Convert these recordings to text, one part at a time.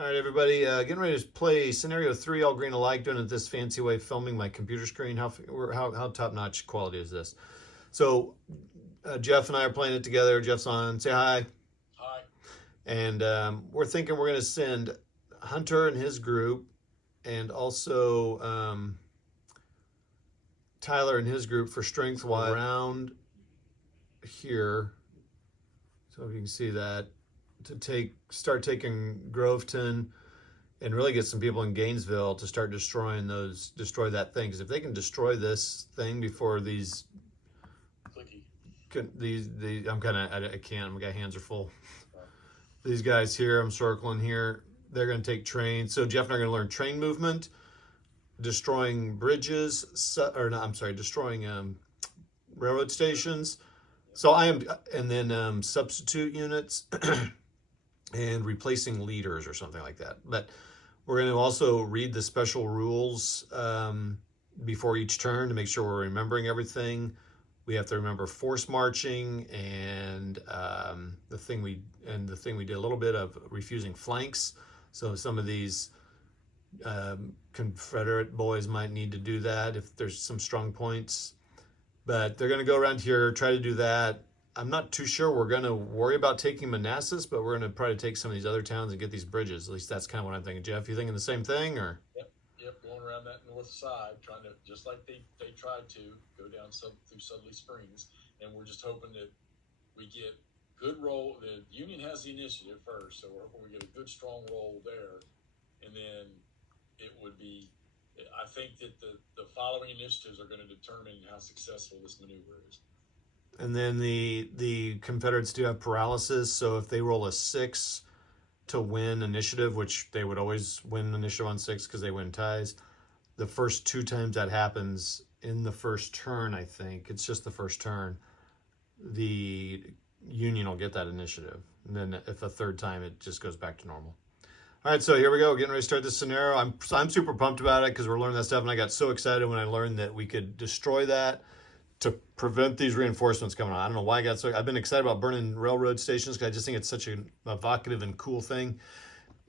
All right, everybody, getting ready to play scenario 3, all green alike, doing it this fancy way, filming my computer screen. How top-notch quality is this? So Jeff and I are playing it together. Jeff's on. Say hi. Hi. And we're thinking we're going to send Hunter and his group, and also Tyler and his group for strength-wise around here. So if you can see that, to start taking Groveton and really get some people in Gainesville to start destroy that thing. Because if they can destroy this thing before these I'm kind of, I can't, my hands are full. These guys here, I'm circling here, they're going to take trains. So Jeff and I are going to learn train movement, destroying bridges, destroying railroad stations. So and then substitute units and replacing leaders or something like that. But we're going to also read the special rules before each turn to make sure we're remembering everything. We have to remember force marching and the thing we did a little bit of refusing flanks. So some of these Confederate boys might need to do that if there's some strong points. But they're going to go around here, try to do that. I'm not too sure we're going to worry about taking Manassas, but we're going to try to take some of these other towns and get these bridges. At least that's kind of what I'm thinking. Jeff, you thinking the same thing, or? Yep, going around that north side, trying to, just like they tried to, go down through Sudley Springs. And we're just hoping that we get good roll. The Union has the initiative first, so we're hoping we get a good, strong roll there. And then it would be, I think that the following initiatives are going to determine how successful this maneuver is. And then the Confederates do have paralysis, so if they roll a 6 to win initiative, which they would always win initiative on 6 because they win ties, the first 2 times that happens in the first turn, I think, it's just the first turn, the Union will get that initiative. And then if a third time, it just goes back to normal. All right, so here we go. Getting ready to start this scenario. I'm super pumped about it because we're learning that stuff, and I got so excited when I learned that we could destroy that to prevent these reinforcements coming on. I don't know why I got so. I've been excited about burning railroad stations because I just think it's such an evocative and cool thing.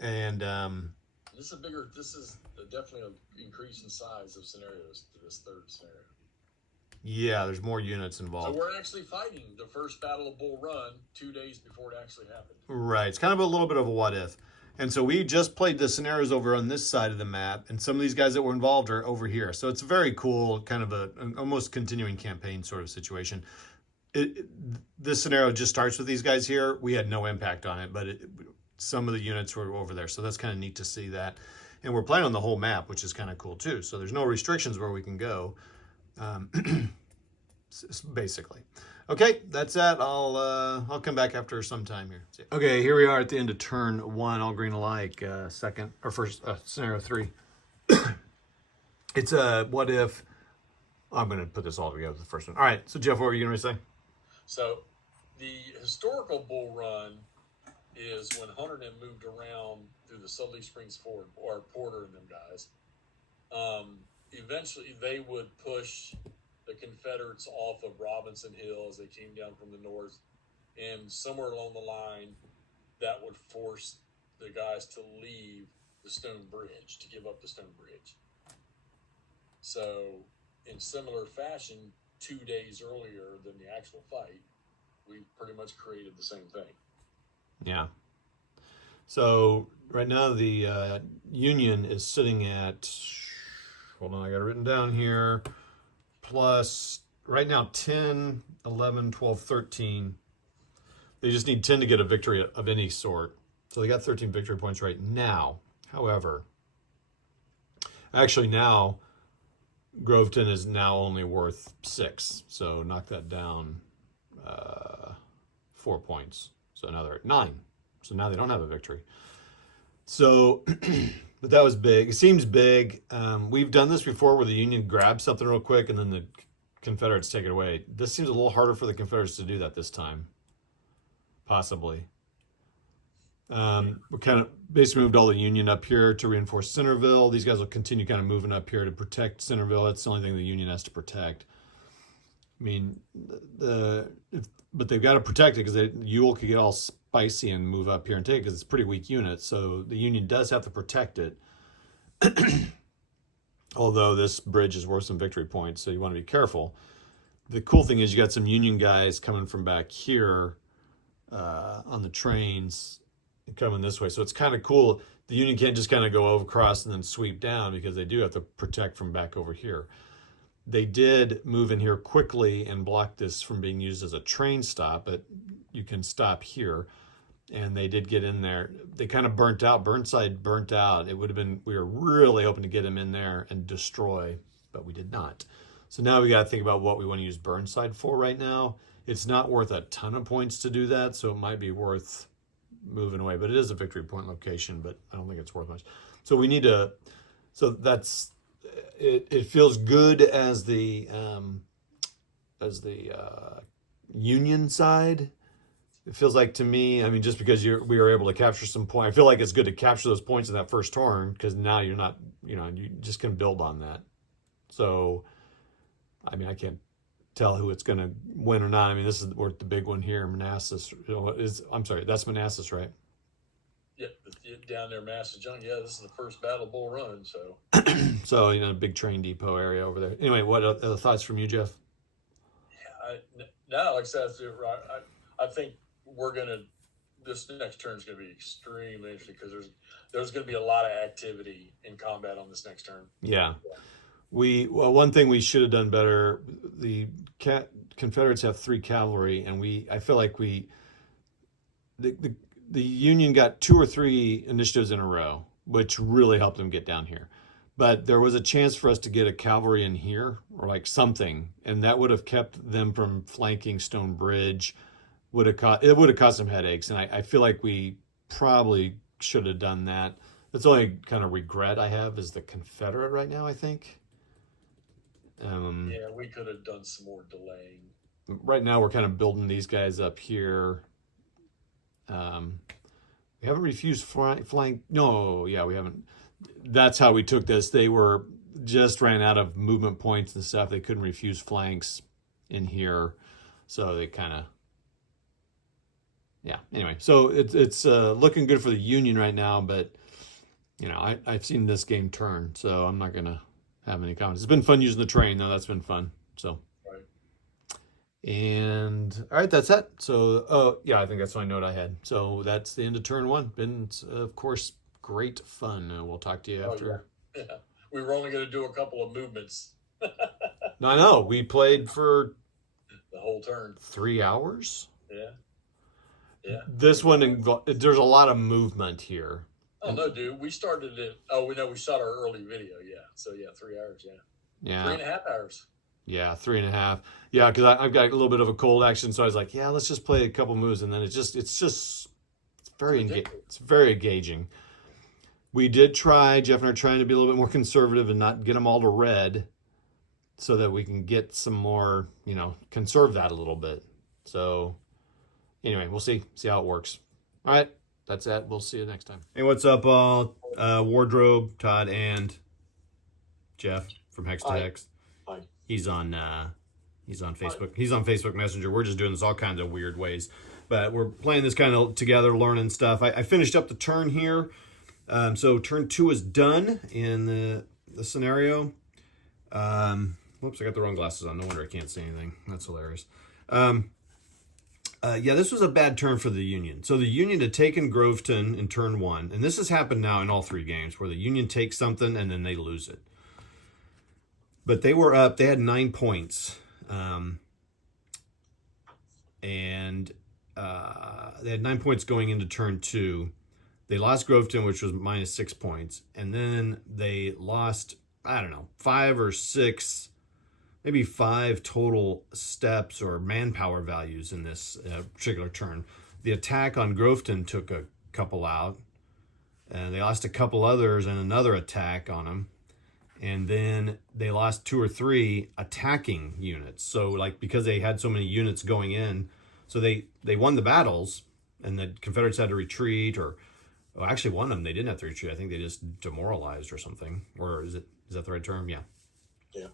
And this is definitely an increase in size of scenarios to this third scenario. Yeah, there's more units involved. So we're actually fighting the first Battle of Bull Run 2 days before it actually happened. Right. It's kind of a little bit of a what if. And so we just played the scenarios over on this side of the map, and some of these guys that were involved are over here. So it's very cool, kind of an almost continuing campaign sort of situation. This scenario just starts with these guys here. We had no impact on it, but some of the units were over there. So that's kind of neat to see that. And we're playing on the whole map, which is kind of cool too. So there's no restrictions where we can go, basically. Okay, that's that. I'll come back after some time here. Okay, here we are at the end of turn 1, all green alike, scenario 3. It's a what if. I'm going to put this all together, the first one. All right, so Jeff, what were you going to say? So the historical Bull Run is when Hunter and them moved around through the Sudley Springs Ford, or Porter and them guys. Eventually, they would push the Confederates off of Robinson Hill as they came down from the north, and somewhere along the line, that would force the guys to leave the Stone Bridge, to give up the Stone Bridge. So, in similar fashion, 2 days earlier than the actual fight, we pretty much created the same thing. Yeah. So right now the Union is sitting at, hold on, I got it written down here, plus right now 10, 11, 12, 13. They just need 10 to get a victory of any sort. So they got 13 victory points right now. However, actually now Groveton is now only worth 6. So knock that down 4 points. So now they're at 9. So now they don't have a victory. So, but that was big. It seems big. We've done this before where the Union grabs something real quick and then the Confederates take it away. This seems a little harder for the Confederates to do that this time. Possibly. We kind of basically moved all the Union up here to reinforce Centerville. These guys will continue kind of moving up here to protect Centerville. That's the only thing the Union has to protect. I mean, but they've got to protect it because Ewell could get all spicy and move up here and take it because it's a pretty weak unit. So the Union does have to protect it. Although this bridge is worth some victory points, so you want to be careful. The cool thing is you got some Union guys coming from back here on the trains coming this way. So it's kind of cool. The Union can't just kind of go across and then sweep down because they do have to protect from back over here. They did move in here quickly and block this from being used as a train stop, but you can stop here. And they did get in there. They kind of burnt out. Burnside burnt out. It would have been, we were really hoping to get him in there and destroy, but we did not. So now we got to think about what we want to use Burnside for right now. It's not worth a ton of points to do that, so it might be worth moving away. But it is a victory point location, but I don't think it's worth much. So we need to, so that's, it feels good as the Union side. It feels like to me, I mean, just because we were able to capture some points, I feel like it's good to capture those points in that first turn because now you're not, you just can build on that. So, I mean, I can't tell who it's going to win or not. I mean, this is the big one here, Manassas. I'm sorry, that's Manassas, right? Yeah, down there, Manassas. Yeah, this is the first Battle Bull Run, so. So, big train depot area over there. Anyway, what other thoughts from you, Jeff? Yeah, like I said, I think this next turn is going to be extremely interesting because there's going to be a lot of activity in combat on this next turn. Yeah. One thing we should have done better, the Confederates have 3 cavalry, and I feel like the Union got 2 or 3 initiatives in a row, which really helped them get down here. But there was a chance for us to get a cavalry in here or like something, and that would have kept them from flanking Stone Bridge. It would have caused some headaches, and I feel like we probably should have done that. That's the only kind of regret I have is the Confederate right now, I think. Yeah, we could have done some more delaying. Right now, we're kind of building these guys up here. We haven't refused flank. No, yeah, we haven't. That's how we took this. They just ran out of movement points and stuff. They couldn't refuse flanks in here, so they kind of. Yeah. Anyway, so it's looking good for the Union right now, but I've seen this game turn, so I'm not gonna have any comments. It's been fun using the train, though. That's been fun. So. Right. And all right, that's it. So, yeah, I think that's my note I had. So that's the end of turn 1. Been, of course, great fun. We'll talk to you after. Yeah. We were only going to do a couple of movements. No, I know. We played for the whole turn. 3 hours. Yeah. Yeah. This one, there's a lot of movement here. Oh, no, dude. We started it. Oh, we shot our early video. Yeah. So, 3 hours. Yeah. Yeah. 3.5 hours. Yeah, 3.5. Yeah, because I've got a little bit of a cold action, so I was like, yeah, let's just play a couple moves, and then it's very engaging. We did try, Jeff and I are trying to be a little bit more conservative and not get them all to red, so that we can get some more, conserve that a little bit. So, anyway, we'll see how it works. All right, that's it. We'll see you next time. Hey, what's up, all? Wardrobe, Todd, and Jeff from Hex to Hex. Hi. He's on Facebook. He's on Facebook Messenger. We're just doing this all kinds of weird ways, but we're playing this kind of together, learning stuff. I finished up the turn here, so turn 2 is done in the scenario. Whoops, I got the wrong glasses on. No wonder I can't see anything. That's hilarious. Yeah, this was a bad turn for the Union. So the Union had taken Groveton in turn 1, and this has happened now in all 3 games where the Union takes something and then they lose it. But they were up. They had 9 points, and they had 9 points going into turn 2. They lost Groveton, which was minus 6 points, and then they lost, I don't know, 5 or 6, maybe 5 total steps or manpower values in this particular turn. The attack on Groveton took a couple out, and they lost a couple others and another attack on them. And then they lost 2 or 3 attacking units. So, because they had so many units going in, so they won the battles, and the Confederates had to retreat, actually one of them they didn't have to retreat. I think they just demoralized or something. Or is that the right term? Yeah. Yeah.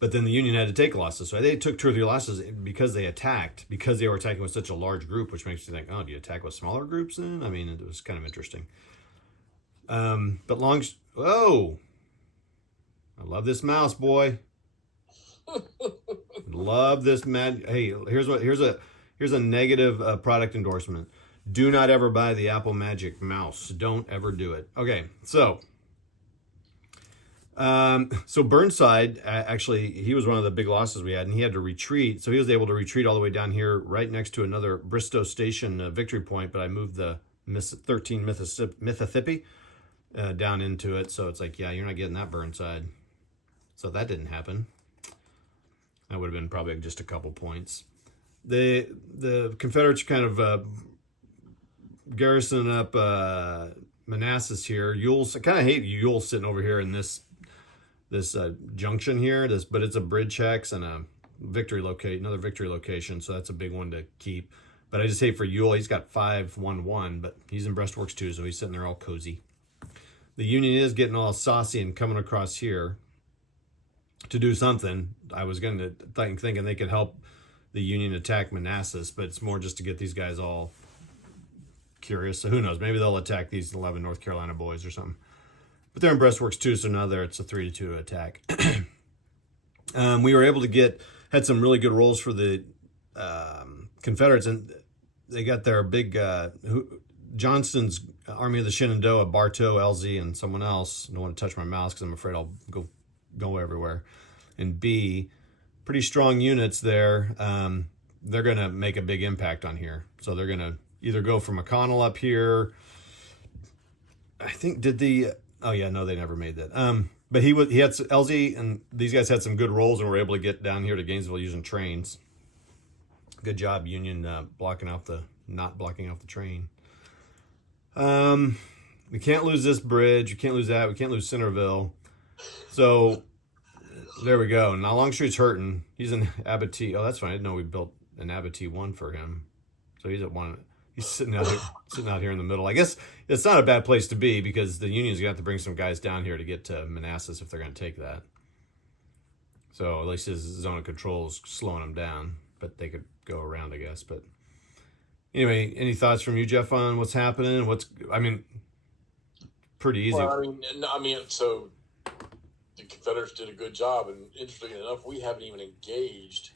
But then the Union had to take losses. So they took 2 or 3 losses because they attacked, because they were attacking with such a large group, which makes you think, oh, do you attack with smaller groups then? I mean, it was kind of interesting. But oh, I love this mouse, boy. Love this Hey, here's a negative product endorsement. Do not ever buy the Apple Magic mouse. Don't ever do it. Okay, so Burnside, actually, he was one of the big losses we had, and he had to retreat. So he was able to retreat all the way down here, right next to another Bristow Station victory point. But I moved the 13 Mississippi down into it. So it's like, yeah, you're not getting that Burnside. So that didn't happen. That would have been probably just a couple points. The Confederates kind of garrisoning up Manassas here. Ewell's, I kind of hate Ewell sitting over here in this junction here. But it's a bridge hex and a another victory location. So that's a big one to keep. But I just hate for Ewell. He's got 5-1-1, but he's in breastworks too, so he's sitting there all cozy. The Union is getting all saucy and coming across here to do something. I was going to thinking they could help the Union attack Manassas, but it's more just to get these guys all curious. So who knows? Maybe they'll attack these 11 North Carolina boys or something. But they're in breastworks too, so now it's a 3-2 attack. We were able to had some really good rolls for the Confederates, and they got their big Johnston's Army of the Shenandoah, Bartow, LZ, and someone else. I don't want to touch my mouse because I'm afraid I'll go everywhere. And B, pretty strong units there. They're going to make a big impact on here. So they're going to either go for McConnell up here. I think oh yeah, no, they never made that. But he had LZ, and these guys had some good rolls and were able to get down here to Gainesville using trains. Good job, Union, not blocking off the train. We can't lose this bridge. We can't lose that. We can't lose Centerville. So there we go. Now Longstreet's hurting. He's in Abattis. Oh, that's fine. I didn't know we built an Abattis 1 for him. So he's at 1. He's sitting out here in the middle. I guess it's not a bad place to be because the Union's gonna have to bring some guys down here to get to Manassas if they're gonna take that. So at least his zone of control is slowing him down, but they could go around, I guess. But anyway, any thoughts from you, Jeff, on what's happening? Pretty easy. Well, so the Confederates did a good job, and interestingly enough, we haven't even engaged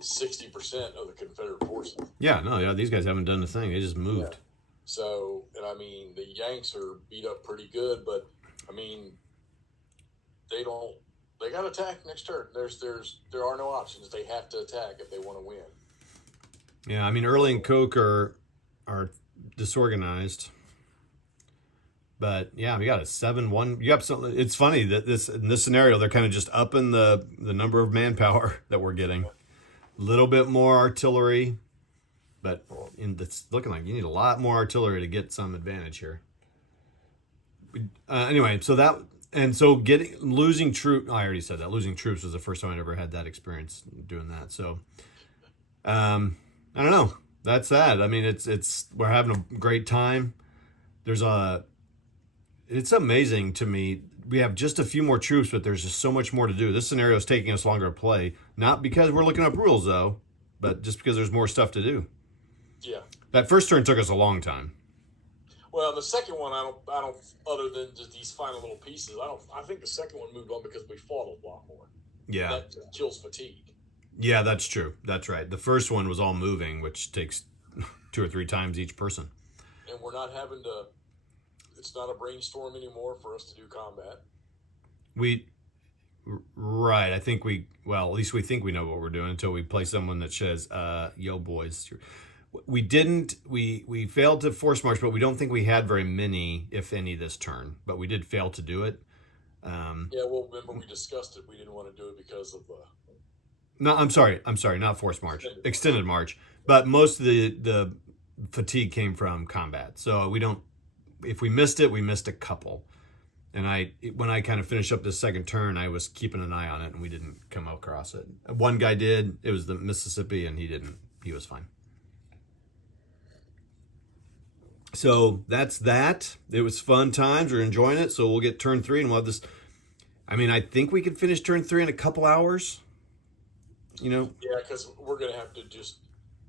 60% of the Confederate forces. Yeah, these guys haven't done a thing. They just moved. Yeah. So, the Yanks are beat up pretty good, but they got to attack next turn. There are no options. They have to attack if they want to win. Yeah, Early and Koch are disorganized. But yeah, we got a 7-1. You have something. It's funny that in this scenario they're kind of just upping the number of manpower that we're getting. A little bit more artillery, but it's looking like you need a lot more artillery to get some advantage here. Anyway, losing troops. I already said that losing troops was the first time I ever had that experience doing that. So, I don't know. That's that. We're having a great time. It's amazing to me. We have just a few more troops, but there's just so much more to do. This scenario is taking us longer to play, not because we're looking up rules though, but just because there's more stuff to do. Yeah. That first turn took us a long time. Well, the second one, I don't. Other than just these final little pieces, I think the second one moved on because we fought a lot more. Yeah. That kills fatigue. Yeah, that's true. That's right. The first one was all moving, which takes 2 or 3 times each person. And we're not having to. It's not a brainstorm anymore for us to do combat. Right. I think at least we think we know what we're doing until we play someone that says, yo, boys. We failed to force march, but we don't think we had very many, if any, this turn. But we did fail to do it. Remember we discussed it. We didn't want to do it because of No, I'm sorry, not forced march. Extended march. But most of the fatigue came from combat. So if we missed it, we missed a couple. And when I kind of finished up this second turn, I was keeping an eye on it, and we didn't come across it. One guy did. It was the Mississippi, and he didn't. He was fine. So that's that. It was fun times. We're enjoying it. So we'll get turn 3, and we'll have this. I mean, I think we could finish turn 3 in a couple hours. You know? Yeah, because we're going to have to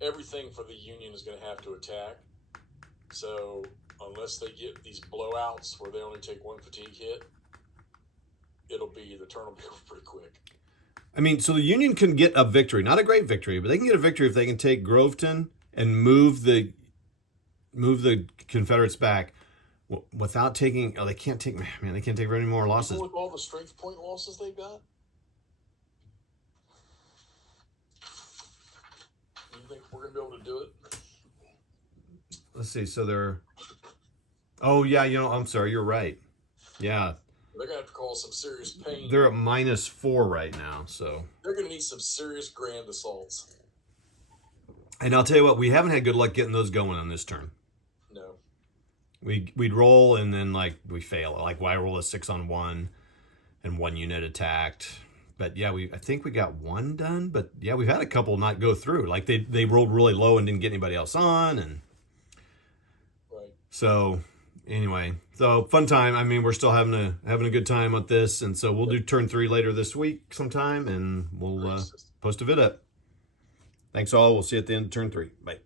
everything for the Union is going to have to attack. So unless they get these blowouts where they only take one fatigue hit, the turn will be over pretty quick. I mean, so the Union can get a victory, not a great victory, but they can get a victory if they can take Groveton and move the Confederates back without taking. Oh, they can't take. Man, they can't take very many more losses. Even with all the strength point losses they've got, do you think we're gonna be able to do it? Let's see. So they're. Oh yeah, I'm sorry. You're right. Yeah. They're gonna have to cause some serious pain. They're at -4 right now, so they're gonna need some serious grand assaults. And I'll tell you what, we haven't had good luck getting those going on this turn. No. We'd roll and then we fail. Why roll a 6-on-1 and one unit attacked? But yeah, I think we got one done. But yeah, we've had a couple not go through. They rolled really low and didn't get anybody else on, and right. So anyway, so fun time. I mean, we're still having a good time with this, and so we'll do turn 3 later this week sometime, and we'll post a vid up. Thanks all. We'll see you at the end of turn 3. Bye.